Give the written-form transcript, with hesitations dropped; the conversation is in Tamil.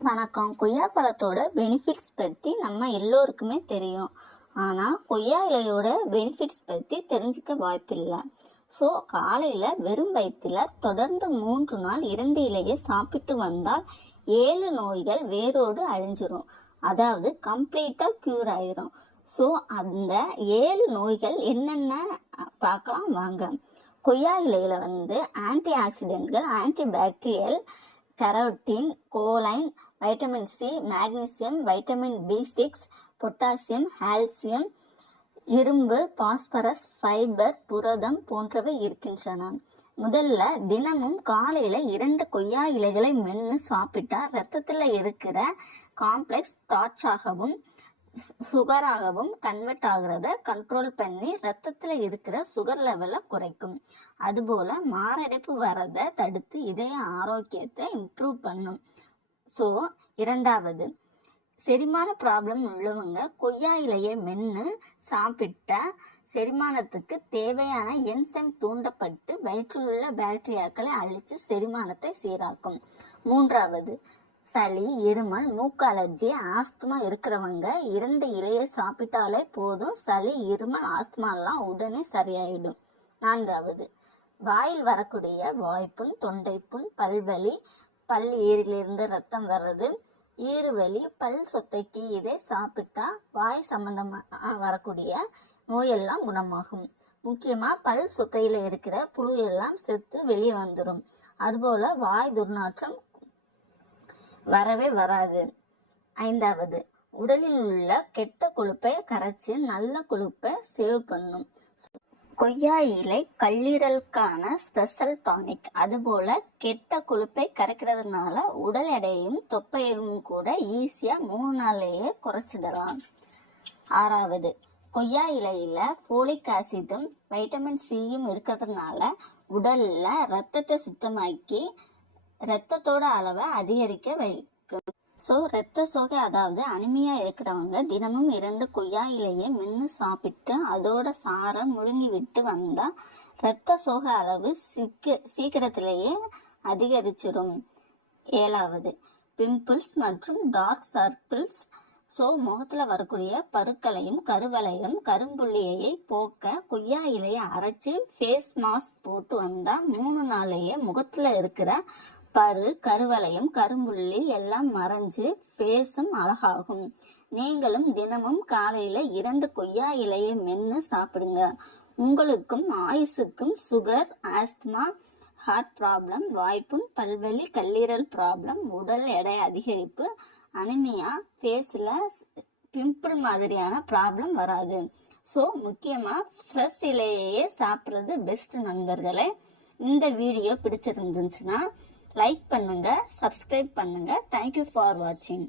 வணக்கம். கொய்யா பழத்தோட பெனிஃபிட்ஸ் பற்றி நம்ம எல்லோருக்குமே தெரியும். ஆனால் கொய்யா இலையோட பெனிஃபிட்ஸ் பற்றி தெரிஞ்சுக்க வாய்ப்பில்லை. ஸோ காலையில் வெறும் வயிற்றில் தொடர்ந்து 3 நாள் 2 இலையை சாப்பிட்டு வந்தால் 7 நோய்கள் வேரோடு அழிஞ்சிரும். அதாவது கம்ப்ளீட்டாக க்யூர் ஆயிரும். ஸோ அந்த 7 நோய்கள் என்னென்ன பார்க்கலாம் வாங்க. கொய்யா இலையில் ஆன்டி ஆக்சிடென்ட்கள், anti bacterial, carotene, choline, vitamin C, magnesium, vitamin B6, potassium, calcium, இரும்பு, பாஸ்பரஸ், ஃபைபர், புரதம் போன்றவை இருக்கின்றன. முதல்ல தினமும் காலையில் 2 கொய்யா இலைகளை மென்று சாப்பிட்டா ரத்தத்தில் இருக்கிற காம்ப்ளெக்ஸ் ஸ்டார்ச்சாகவும் சுகராகவும் கன்வெர்ட் ஆகிறத கண்ட்ரோல் பண்ணி ரத்தத்தில் இருக்கிற சுகர் லெவலை குறைக்கும். அதுபோல் மாரடைப்பு வரதை தடுத்து இதய ஆரோக்கியத்தை இம்ப்ரூவ் பண்ணும். ஸோ இரண்டாவது, செரிமான ப்ராப்ளம் உள்ளவங்க கொய்யா இலையை மென்று சாப்பிட்டா செரிமானத்துக்கு தேவையான என்சைம் தூண்டப்பட்டு வயிற்றில் உள்ள பாக்டீரியாக்களை அழித்து செரிமானத்தை சீராக்கும். மூன்றாவது, சளி, இருமல், மூக்கு அலர்ஜி, ஆஸ்துமா இருக்கிறவங்க 2 இலையை சாப்பிட்டாலே போதும், சளி, இருமல், ஆஸ்துமாலாம் உடனே சரியாயிடும். நான்காவது, வாயில் வரக்கூடிய வாய்ப்புண், தொண்டைப்புண், பல்வலி, பல் ஈரிலிருந்து ரத்தம் வர்றது, ஈறுவலி, பல் சொத்தைக்கு இதை சாப்பிட்டா வாய் சம்பந்தமாக வரக்கூடிய நோயெல்லாம் குணமாகும். முக்கியமாக பல் சொத்தையில் இருக்கிற புழு எல்லாம் செத்து வெளியே வந்துடும். அதுபோல் வாய் துர்நாற்றம் வரவே வராது. ஐந்தாவது, உடலில் உள்ள கெட்ட கொழுப்பை கரைச்சி நல்ல கொழுப்பை சேவ் பண்ணும். கொய்யா இலை கல்லீரலுக்கான ஸ்பெஷல் டானிக். அதுபோல் கெட்ட கொழுப்பை கரைக்கிறதுனால உடல் எடையும் தொப்பையும் கூட ஈஸியாக 3 நாள்லேயே குறைச்சிடலாம். ஆறாவது, கொய்யா இலையில் ஃபோலிக் ஆசிடும் வைட்டமின் சியும் இருக்கிறதுனால உடலில் ரத்தத்தை சுத்தமாக்கி ரத்தத்தோட அளவை அதிகரிக்க வைக்கும். ஸோ ரத்த சோகை, அதாவது அனிமியா இருக்கிறவங்க தினமும் 2 கொய்யா இலையை மென்று சாப்பிட்டு அதோட சாரை முழுங்கி விட்டு வந்தால் ரத்த சோகை அளவு சீக்கிரத்திலேயே அதிகரிச்சிடும். ஏழாவது, பிம்பிள்ஸ் மற்றும் டார்க் சர்க்கிள்ஸ். ஸோ முகத்தில் வரக்கூடிய பருக்களையும் கருவளையம் கரும்புள்ளியை போக்க கொய்யா இலையை அரைச்சி ஃபேஸ் மாஸ்க் போட்டு வந்தால் 3 நாளையே முகத்தில் இருக்கிற பரு, கருவளையம், கரும்புள்ளி எல்லாம் மறைஞ்சு ஃபேஸும் அழகாகும். நீங்களும் தினமும் காலையில் 2 கொய்யா இலையை மென்று சாப்பிடுங்க. உங்களுக்கும் ஆயுசுக்கும் சுகர், ஆஸ்துமா, ஹார்ட் ப்ராப்ளம், வாய்ப்புண், பல்வலி, கல்லீரல் ப்ராப்ளம், உடல் எடை அதிகரிப்பு, அனிமியா, ஃபேஸில் பிம்பிள் மாதிரியான ப்ராப்ளம் வராது. ஸோ முக்கியமாக ஃப்ரெஷ் இலையே சாப்பிட்றது பெஸ்ட் நண்பர்களே. இந்த வீடியோ பிடிச்சிருந்துச்சுன்னா லைக் பண்ணுங்க, சப்ஸ்கிரைப் பண்ணுங்க. தேங்க்யூ ஃபார் வாட்சிங்.